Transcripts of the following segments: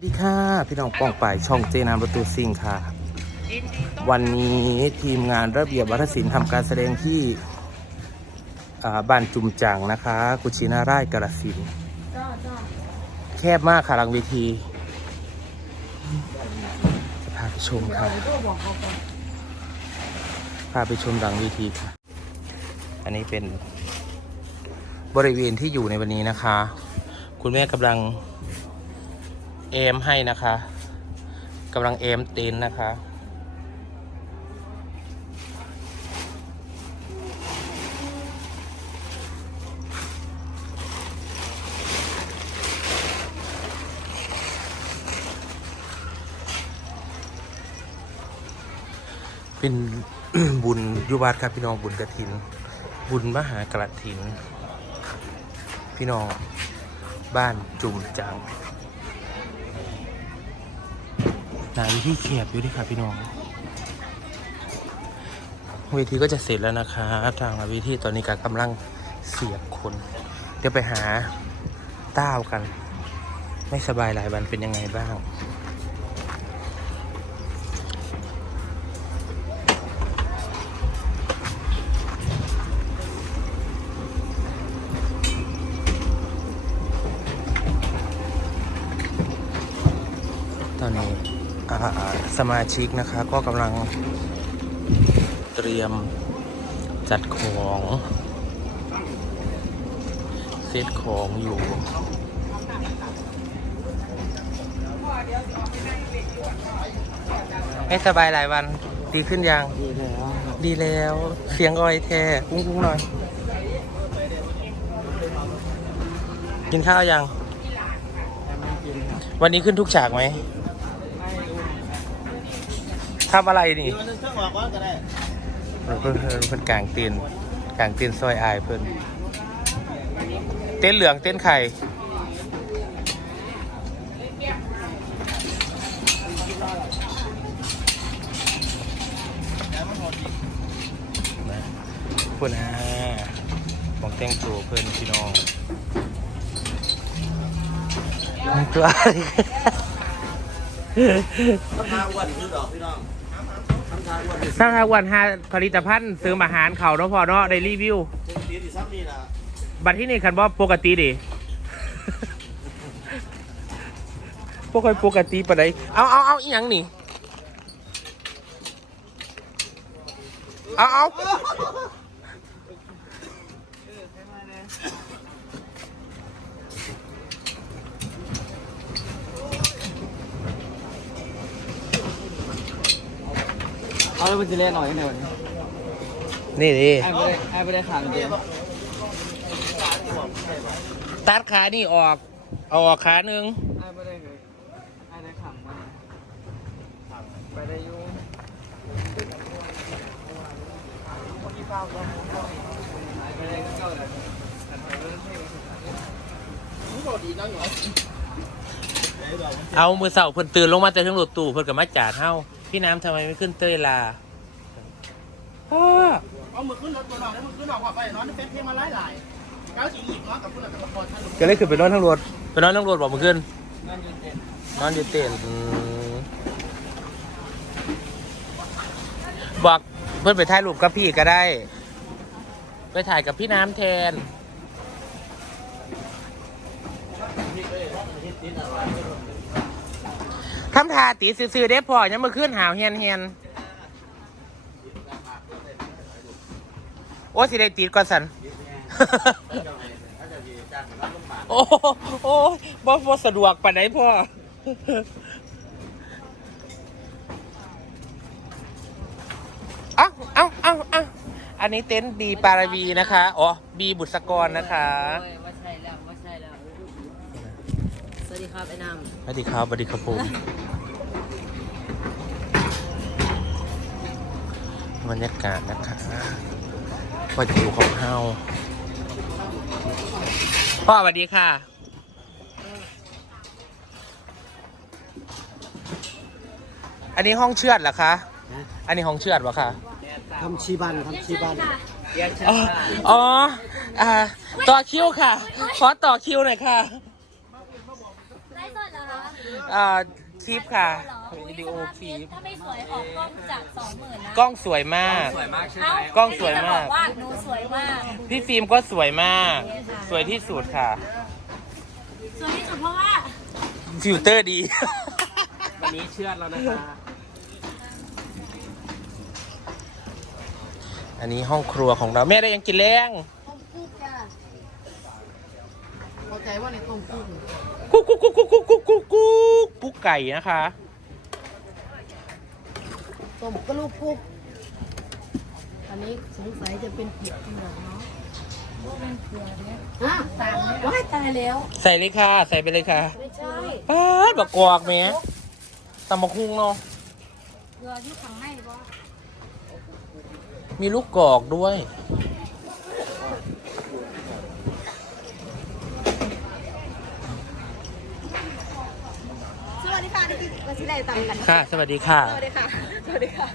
สวัสดีค่ะ พี่น้องป้องป่ายช่องเจนามประตูซิงค่ะ วันนี้ทีมงานระเบียบวัฒนศิลป์ทำการแสดงที่บ้านจุมจังนะคะ กุชินาราชกาลสินแคบมากค่ะหลังเวทีจะพาไปชมค่ะพาไปชมหลังเวทีค่ะ อันนี้เป็นบริเวณที่อยู่ในวันนี้นะคะ คุณแม่กำลัง เอมให้นะคะกำลังเอมเต็นนะคะ เป็นบุญยุวัดครับพี่น้องบุญกระถิน บุญมหากระถิน พี่น้องบ้านจุ่มจัง หนาวิธีเขียบอยู่ดีค่ะพี่น้องเวทีก็จะเสร็จแล้วนะคะ ทางวิธีตอนนี้ก็กำลังเสียบคน เดี๋ยวไปหาต้าวกัน ไม่สบายหลายวันเป็นยังไงบ้าง สมาชิกนะคะ ก็กำลังเตรียมจัดของเซตของอยู่ไม่สบายหลายวันดีขึ้นยัง ดีแล้ว ดีแล้วเสียงอ้อยแท้กุ้งกุ้งหน่อย กินข้าวยังไม่กินครับวันนี้ขึ้นทุกฉากไหม ทำอะไรนี่มันต้องบอกว่าก็ได้เพิ่นเพิ่นเพิ่นกลางเตียนกลางเตียนซอยอายเพิ่นเต้นเหลืองเต้นไข่นะเพื่อนอ่าของแต่งตัวเพื่อนพี่น้องตัวอะไรทำทางวันคือดอกพี่น้อง ทำทางวันสร้างทางวันหาผลิตภัณฑ์เสริมอาหารเขาเนาะพอเนาะได้รีวิวดีที่ซ้ำนี่นะบัตรที่นี่คันว่าปกติดิ พวกคอยปกติปะไดเอาเอาเอาอีหยังนี่ เอาเอา เอาแล้วมันจะเล่นหน่อยหน่อยนี่ดิไอ้ไม่ได้ไอ้ไม่ได้ขาดเลยตัดขานี่ออก เอาออกขาหนึ่งไอ้ไม่ได้เลยไอ้ได้ขังมาไปได้ยุ่งไปได้ก็เก่าเลยเอามือเสาเพิ่นตื่นลงมาแต่ทั้งรถตู้เพิ่นกับมาจาดเฮา พี่น้ำทำไมไม่ขึ้นเต้ยลาพ่อเอามือขึ้นรถตัวน้องแล้วมือขึ้นออกว่าไปนอนในเฟซเพลงมาไล่หลายก้าวสีอีกเนาะกับคุณกับละครท่านก็เลยขึ้นไปนอนทั้งรถไปนอนทั้งรถบอกมาขึ้นนั่นยืนเต้นนอนอยู่เต็นท์อืมบอกเพื่อนไปถ่ายรูปกับพี่ก็ได้ ไปถ่ายกับพี่น้ำแทน ทำทาตีซื่อๆได้พอยังมาขึ้นหาวเฮียนเฮียนโอ้สิได้ตีดก่อนสัน โอ้โหโอ้บ่บ่สะดวกปานไหนพ่อ เอ้าเอ้าเอ้าเอ้าอันนี้เต็นท์บีปาราวีนะคะ อ๋อ บีบุษกรนะคะว่าใช่แล้วว่าใช่แล้ว สวัสดีครับไอ้น้สวัสดีครับสวัสดีครับผม บรรยากาศนะคะว่าจะอยู่ของเฮาพ่อสวัสดีค่ะ อันนี้ห้องเชือดเหรอคะ อันนี้ห้องเชือดเหรอคะทำชีบันทำชีบันอ๋ออ๋ออ่าต่อคิวค่ะ ขอต่อคิวหน่อยค่ะำไลฟ์สดเหรอคะอ่า คลิปค่ะวิดีโอคลิปถ้าไม่สวยออกกล้องจากสองหมื่นนะกล้องสวยมาก สวยมากใช่ไหเอ้ามกล้องสวยมากพี่จะบอกว่าหนูสวยมากพี่ฟิล์มก็สวยมาก สวยที่สุดค่ะ สวยที่สุดเพราะว่าฟิลเตอร์ดี วันนี้เชื่อดแล้วนะคะ อันนี้ห้องครัวของเราแม่ได้ยังกินแรงเข้าใจว่าในต้มกุ้ง กุ๊กกุ๊กกุ๊กกุ๊กกุ๊กกุ๊กกุ๊กกุ๊กไก่นะคะ ต้มกระลูกกุ๊กอันนี้สงสัยจะเป็นเผือกเหรอเนาะเป็นเผือกเนี่ยฮะตายแล้วว้ายตายแล้ว ใส่เลยค่ะ ใส่ไปเลยค่ะไม่ใช่ป๊าดบักกวากแม่ตำบักฮุงเนาะเผือกที่ขังให้บ่มีลูกกอกด้วย สวัสดี ค่ะนี่คือมาที่ไหนตามกันค่ะ สวัสดีค่ะ สวัสดีค่ะ สวัสดีค่ะ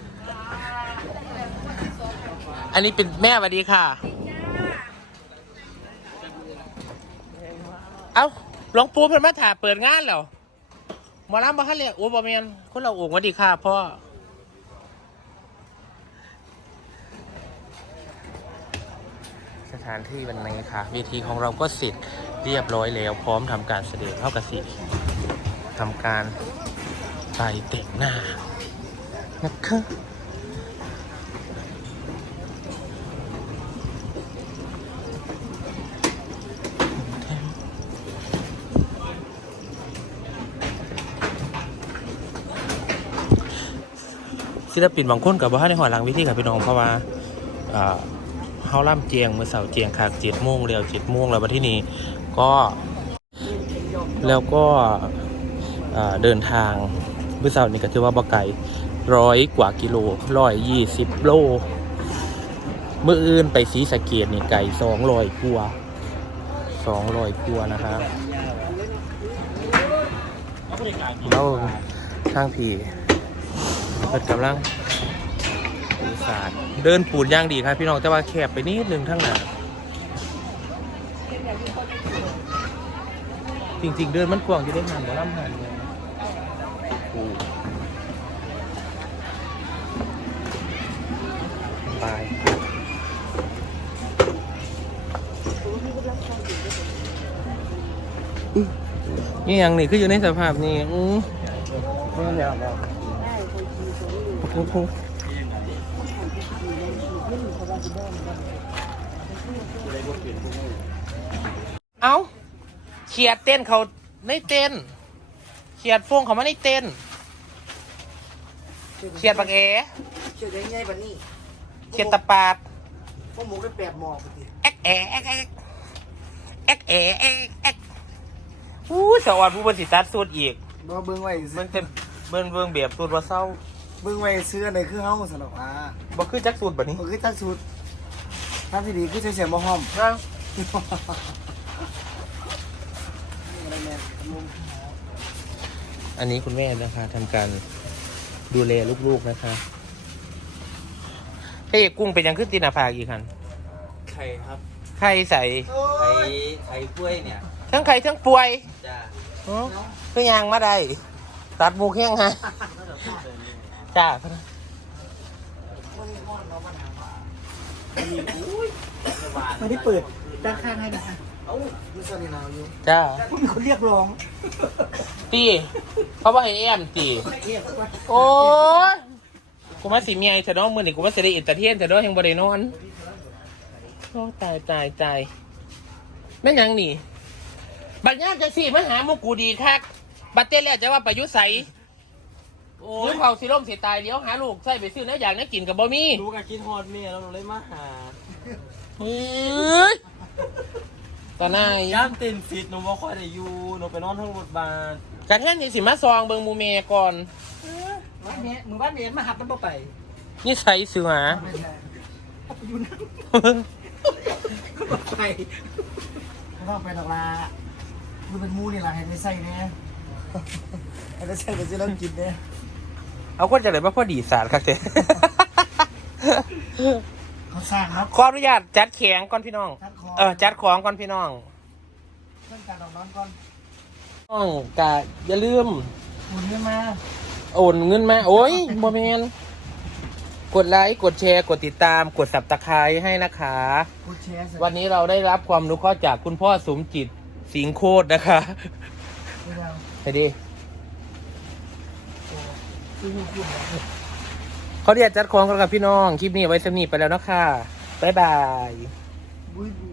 อันนี้เป็นแม่สวัสดีค่ะ เอ้าหลวงปู่เพิ่นมาถ่าเปิดงานแล้วหมอลำบ่ทันเลยโอ้บ่แม่นคนเราโอ่งสวัสดีค่ะพ่อสถานที่วันนี้ค่ะเวทีของเราก็เสร็จเรียบร้อยแล้ว พร้อมทำการแสดงเท่ากับสิทำการ ไปแต่งหน้านะคะศิลปินบางคนกับว่าในหอหลังวิธีกับพี่น้องเพราะว่าอ่าเฮาล่ำเจียงเมื่อเสาร์เจียงคากเจ็ดโมงเร็วเจ็ดโมงแล้วมาที่นี้ก็แล้วก็เดินทาง มื่อเสานี้ก็ถือว่าบ่ไกลร้อยกว่ากิโลร้อยยี่สิบโลเมื่ออื่นไปสีสะเกียดนี่ไก่สองร้อยกว่าสองร้อยกว่านะครับแล้วทางผีเปิดกำลังปูสาดเดินปูนย่างดีครับพี่น้องแต่ว่าแคบไปนิดนึงทั้งหนาจริง ๆ เดินมันกว้างอยู่ได้หันแล้วล่ำหันเลย ปูไปอุ๊ยนี่ยังนี่คืออยู่ในสภาพนี่อือไม่อยากบอกโอ้โหเอาเขียดเต้นเขาในเต้นเขียดฟงเขามาในเต้นเขียดปากเอเชื่อได้ง่ายกว่านี้เขียดตะปาดพวกหมูได้แปดหมอกไปดิแอกแอแอกแอกแอกแอแอกแอกอู้สวัสดิ์ผู้บริสิตัดสูตรอีกบ่เบิ่งไว้เบิ่งเต็มเบิ่งเบิ่งแบบสูตรว่าเศร้าเบิ่งไว้ซื้ออันไหนคือเฮาสนอกอ่าบ่คือจักสูตรแบบนี้มันคือตั้งสูตรถ้าที่ดีคือใช้เสียงบ่ห้อมนะ อันนี้คุณแม่นะคะทำการดูแลลูกๆนะคะเฮ้ยกุ้งเป็นยังขึ้นตีหนาผากอีกคันไข่ครับไข่ใส่ไข่ไข่กล้วยเนี่ย ทั้งไข่ทั้งป่วยจ้าอ๋อคือยางมาได้ ตัดหมูแข้งฮะจ้าไม่ได้เปิดด้านข้างให้นะ เอ้าไม่ใช่หนาวอยู่จ้าคุณมีคนเรียกร้องตีเขาบอกให้แอมตีเรียกว่าโอ้ยกูมาสีเมียไอ้เถอะเน้องมือนี่กูมาเสได็จอินเตอร์เทนเถอะเน้องแห่งบริโนอนโอ้ตายตายตายแม่นหยังนี่ บัดยามจะสี่มาหาหมุกูดีคักบัดเต้นแล้วจะว่าประยุทธ์ใสโอ้ยเขาสิล่มสิตายเดี๋ยวหาลูกใส่ไปซื้อเนื้ออย่างนั้นกินกับบ่มี รู้กับคิดฮอดเมียแล้วหนูเลยมาหา เฮ้ย ตอนนายย่ามเต็มฟิตหนูบ่ค่อยได้อยู่หนูไปนอนทั้งรถบาสกระแท่นนี่สิมาซองเบิงหมูเมก่อน บ้านนี้หมู่บ้านนี้มาหับมันบ่ไปนี่ใส่เสือหาไม่ใช่อยู่นั่นบ่ไปไม่ต้องไปดอกลาดูเป็นหมูนี่ล่ะให้ไม่ใส่แน่ให้ไม่ใส่ก็สิเรากินแน่เอาคนจากไหนมาพอดีสารครับเจ๊ เขาสร้างครับขออนุญาตจัดแข็งก่อนพี่น้องจัดของเออจัดของก่อนพี่น้องเพิ่นการดอกน้อนก่อนน้องกะอย่าลืมคุณไม่มาโอนเงินมา โอ้ยโมเมนกดไลค์กดแชร์กดติดตามกดสับตะไคร้ให้นะคะคุณแชร์เสร็จวันนี้เราได้รับความรู้ข้อจากคุณพ่อสมจิตสิงห์โคตรนะคะไม่ได้ไปดิซื้อหุ้นคุณเหรอ เขาเรียกจัดของกันกับพี่น้อง คลิปนี้ไว้สำนีไปแล้วเนาะคะบ๊ายบายบุยบุย